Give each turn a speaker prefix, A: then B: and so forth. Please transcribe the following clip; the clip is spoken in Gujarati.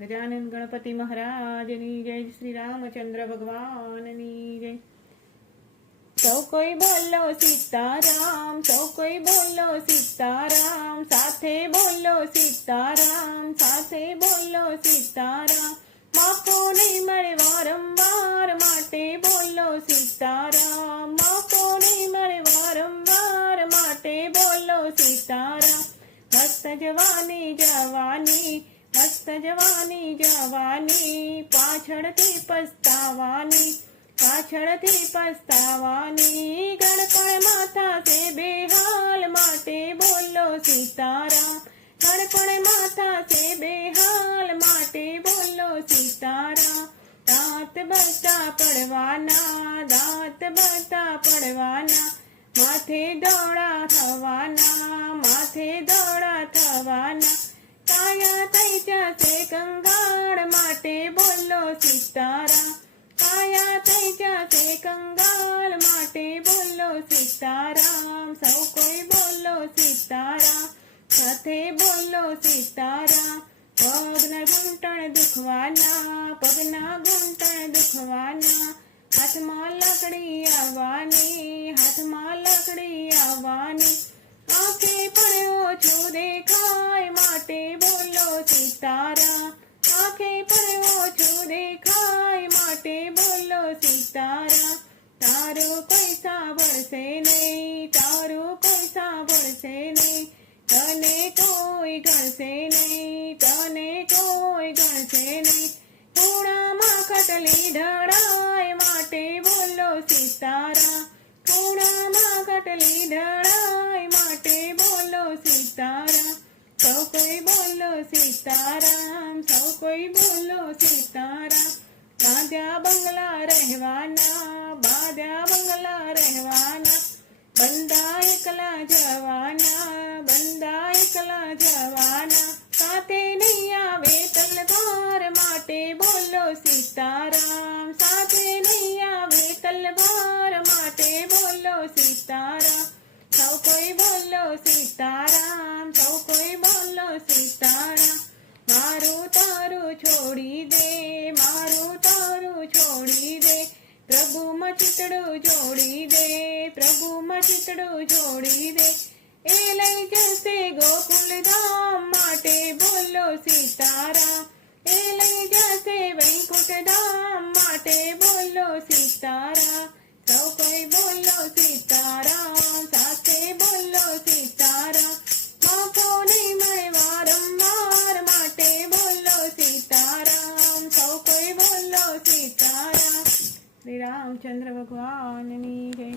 A: ગજાનન ગણપતિ મહારાજની જય શ્રી રામચંદ્ર ભગવાનની જય સૌ કોઈ બોલો સીતારામ સૌ કોઈ બોલો સીતારામ સાથે બોલો સીતારામ સાથે બોલો સીતારામ માફો નહીં મળે વારંવાર માટે બોલો સીતારામ માફો નહીં મળે વારંવાર માટે બોલો સીતારામ મસ્ત જવાની જવાની મસ્ત જવાની, પાછળથી પસ્તાવાની પાછળથી પસ્તાવાની. ગણપણ માતા છે બેહાલ માટે બોલો સીતારામ. ગણપણ માતા છે બેહાલ માટે બોલો સીતારામ. દાંત બતા પડવાના, દાંત બતા પડવાના. માથે દોડા થવાના, માથે દોડા થવાના. કાયા થઈ જશે કંગાળ માટે બોલો સિતારા. કાયા થઈ જશે કંગાળ માટે બોલો સિતારામ. સૌ કોઈ બોલો સિતારા, સાથે બોલો સિતારા. પગના ઘૂંટણ દુખવાના, પગના ઘૂંટણ દુખવાના. હાથમાં લકડી આવવાની, હાથમાં લકડી આવવાની. આંખે પણ ઓછું દેખાય માટે બોલો સિતારા. આંખે પણ ઓછું દેખાય માટે બોલો સિતારા. તારો કોઈ સાંભળશે નહીં, તારો કોઈ સાંભળશે નહીં. તને કોઈ ગણશે નહીં, તને કોઈ ગણશે નહીં. ખૂણામાં ખટલી ઢળાય માટે બોલો સિતારા. ખૂણામાં ખટલી ઢળાય સીતારામ સૌ કોઈ બોલો સીતારામ સૌ કોઈ બોલો સીતારામ બાંધ્યા બંગલા રહેવાના બાંધ્યા બંગલા રહેવાના બંદા એકલા જવાના બંદા એકલા જવાના સાથે નહીં આવે તલવાર માટે બોલો સીતારામ સાથે નહીં આવે તલવાર માટે બોલો સીતારામ સૌ કોઈ બોલો સીતારામ સૌ કોઈ બોલો સીતારામ મારું તારું છોડી દે મારું તારું છોડી દે પ્રભુમાં ચિતડું જોડી દે પ્રભુમાં ચિતડું જોડી દે એ લઈ જશે ગોકુલ ધામ માટે બોલો સીતારામ એ લઈ જશે વૈકુંઠ ધામ માટે બોલો સીતારામ સૌ કોઈ બોલો સીતારામ સીતારામ સૌ કોઈ બોલો સીતારામ. શ્રી રામચંદ્ર ભગવાનની જય.